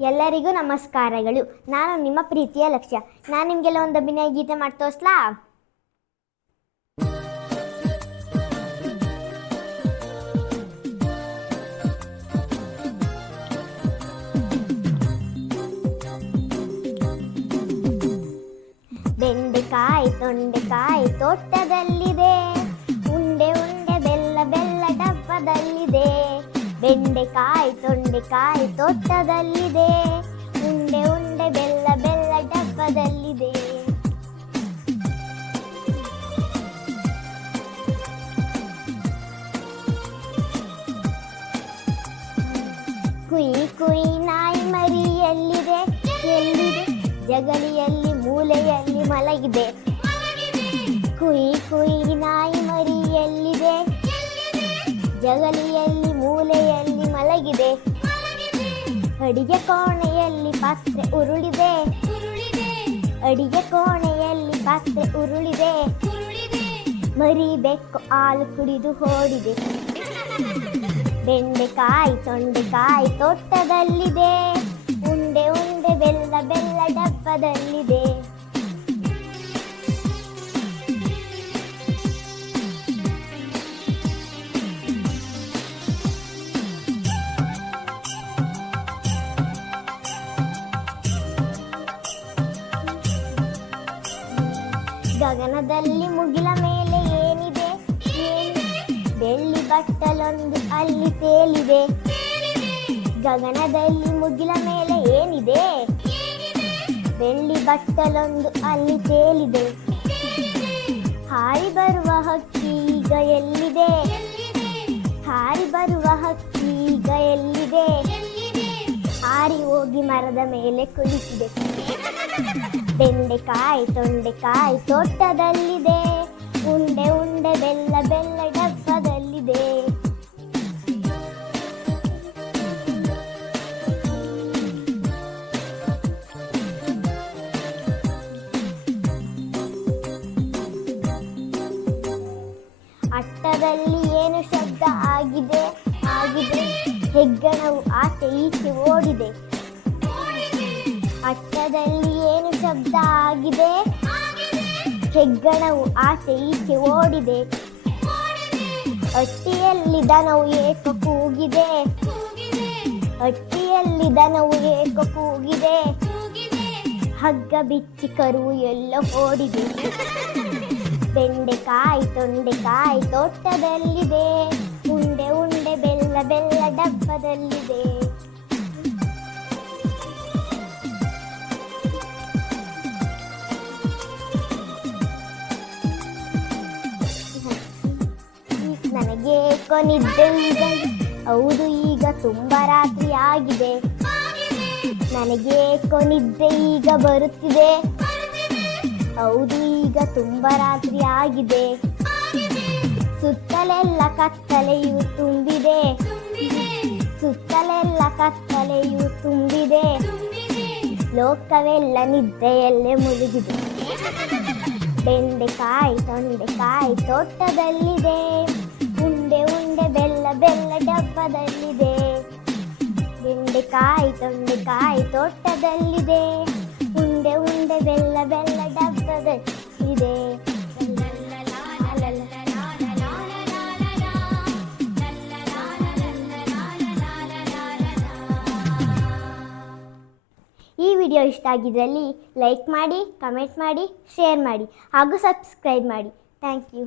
ಎಲ್ಲರಿಗೂ ನಮಸ್ಕಾರಗಳು. ನಾನು ನಿಮ್ಮ ಪ್ರೀತಿಯ ಲಕ್ಷ್ಯ. ನಾನು ನಿಮಗೆಲ್ಲ ಒಂದು ಅಭಿನಯ ಗೀತೆ ಮಾಡಿ ತೋರಿಸ್ಲಾ? ಬೆಂಡೆಕಾಯಿ ತೊಂಡೆಕಾಯಿ ತೋಟದಲ್ಲಿದೆ, ಉಂಡೆ ಉಂಡೆ ಬೆಲ್ಲ ಬೆಲ್ಲ ಡಬ್ಬದಲ್ಲಿದೆ. ಬೆಂಡೆಕಾಯಿ ತೊಂಡೆಕಾಯಿ ತೋಟದಲ್ಲಿದೆ, ಉಂಡೆ ಉಂಡೆ ಬೆಲ್ಲ ಬೆಲ್ಲ ಡಬ್ಬದಲ್ಲಿದೆ. ಕುಯ್ ಕುಯ್ ನಾಯಿ ಮರಿ ಎಲ್ಲಿದೆ ಎಲ್ಲಿದೆ, ಜಗಲಿಯಲ್ಲಿ ಮೂಲೆಯಲ್ಲಿ ಮಲಗಿದೆ. ಕುಯ್ ಕುಯ್ ನಾಯಿ ಮರಿ ಎಲ್ಲಿದೆ, ಜಗಲಿಯಲ್ಲಿ ಮೂಲೆಯಲ್ಲಿ ಮಲಗಿದೆ. ಅಡಿಗೆ ಕೋಣೆಯಲ್ಲಿ ಪಾತ್ರೆ ಉರುಳಿದೆ, ಅಡಿಗೆ ಕೋಣೆಯಲ್ಲಿ ಪಾತ್ರೆ ಉರುಳಿದೆ. ಮರಿ ಬೆಕ್ಕು ಹಾಲು ಕುಡಿದು ಓಡಿದೆ. ಬೆಂಡೆಕಾಯಿ ತೊಂಡೆಕಾಯಿ ತೋಟದಲ್ಲಿದೆ, ಉಂಡೆ ಉಂಡೆ ಬೆಲ್ಲ ಬೆಲ್ಲ ಡಬ್ಬದಲ್ಲಿದೆ. ಗಗನದಲ್ಲಿ ಮುಗಿಲ ಮೇಲೆ ಏನಿದೆ ಬೆಳ್ಳಿ ಬಟ್ಟಲೊಂದು ಅಲ್ಲಿ ತೇಲಿದೆ. ಗಗನದಲ್ಲಿ ಮುಗಿಲ ಮೇಲೆ ಏನಿದೆ, ಬೆಳ್ಳಿ ಬಟ್ಟಲೊಂದು ಅಲ್ಲಿ ತೇಲಿದೆ. ಹಾರಿ ಬರುವ ಹಕ್ಕಿ ಈಗ ಎಲ್ಲಿದೆ, ಹಾರಿ ಬರುವ ಹಕ್ಕಿ ಈಗ ಎಲ್ಲಿದೆ. ಹಾರಿ ಹೋಗಿ ಮರದ ಮೇಲೆ ಕುಳಿತಿದೆ. ಬೆಂಡೆಕಾಯಿ ತೊಂಡೆಕಾಯಿ ತೋಟದಲ್ಲಿದೆ, ಉಂಡೆ ಉಂಡೆ ಬೆಲ್ಲ ಬೆಲ್ಲ ಡಬ್ಬದಲ್ಲಿದೆ. ಅಟ್ಟದಲ್ಲಿ ಏನು ಶಬ್ದ ಆಗಿದೆ ಆಗಿದೆ, ಹೆಗ್ಗಣವು ಆಚೆ ಈಚೆ ಓಡಿದೆ. ಅಟ್ಟದಲ್ಲಿ ಏನು ಶಬ್ದ ಆಗಿದೆ, ಹೆಗ್ಗಣವು ಆಚೆ ಈಚೆ ಓಡಿದೆ. ಅಟ್ಟಿಯಲ್ಲಿ ದನವು ಏಕ ಕೂಗಿದೆ, ಅಟ್ಟಿಯಲ್ಲಿ ದನವು ಏಕ ಕೂಗಿದೆ. ಹಗ್ಗ ಬಿಚ್ಚಿ ಕರು ಎಲ್ಲ ಓಡಿದೆ. ಬೆಂಡೆಕಾಯಿ ತೊಂಡೆಕಾಯಿ ತೋಟದಲ್ಲಿದೆ, ಉಂಡೆ ಉಂಡೆ ಬೆಲ್ಲ ಬೆಲ್ಲ ಡಬ್ಬದಲ್ಲಿದೆ. ನನಗೆ ಕೊನಿದ್ದೆ ಈಗ, ಹೌದು ಈಗ ತುಂಬ ರಾತ್ರಿ ಆಗಿದೆ. ನನಗೆ ಕೊನಿದ್ದೆ ಈಗ ಬರುತ್ತಿದೆ, ಹೌದು ಈಗ ತುಂಬ ರಾತ್ರಿ ಆಗಿದೆ. ಸುತ್ತಲೆಲ್ಲ ಕತ್ತಲೆಯು ತುಂಬಿದೆ, ಸುತ್ತಲೆಲ್ಲ ಕತ್ತಲೆಯು ತುಂಬಿದೆ. ಲೋಕವೆಲ್ಲ ನಿದ್ದೆಯಲ್ಲೇ ಮುಳುಗಿದೆ. ಬೆಂಡೆಕಾಯಿ ತೊಂಡೆಕಾಯಿ ತೋಟದಲ್ಲಿದೆ, ಉಂಡೆ ಉಂಡೆ ಬೆಲ್ಲ ಬೆಲ್ಲ ಡಬ್ಬದಲ್ಲಿದೆ. ಬೆಂಡೆಕಾಯಿ ತೊಂಡೆಕಾಯಿ ತೋಟದಲ್ಲಿದೆ, ಉಂಡೆ ಉಂಡೆ ಬೆಲ್ಲ ಬೆಲ್ಲ ಡಬ್ಬದಲ್ಲಿದೆ. ಈ ವಿಡಿಯೋ ಇಷ್ಟ ಆಗಿದ್ದಲ್ಲಿ ಲೈಕ್ ಮಾಡಿ, ಕಮೆಂಟ್ ಮಾಡಿ, ಶೇರ್ ಮಾಡಿ ಹಾಗೂ ಸಬ್ಸ್ಕ್ರೈಬ್ ಮಾಡಿ. Thank you.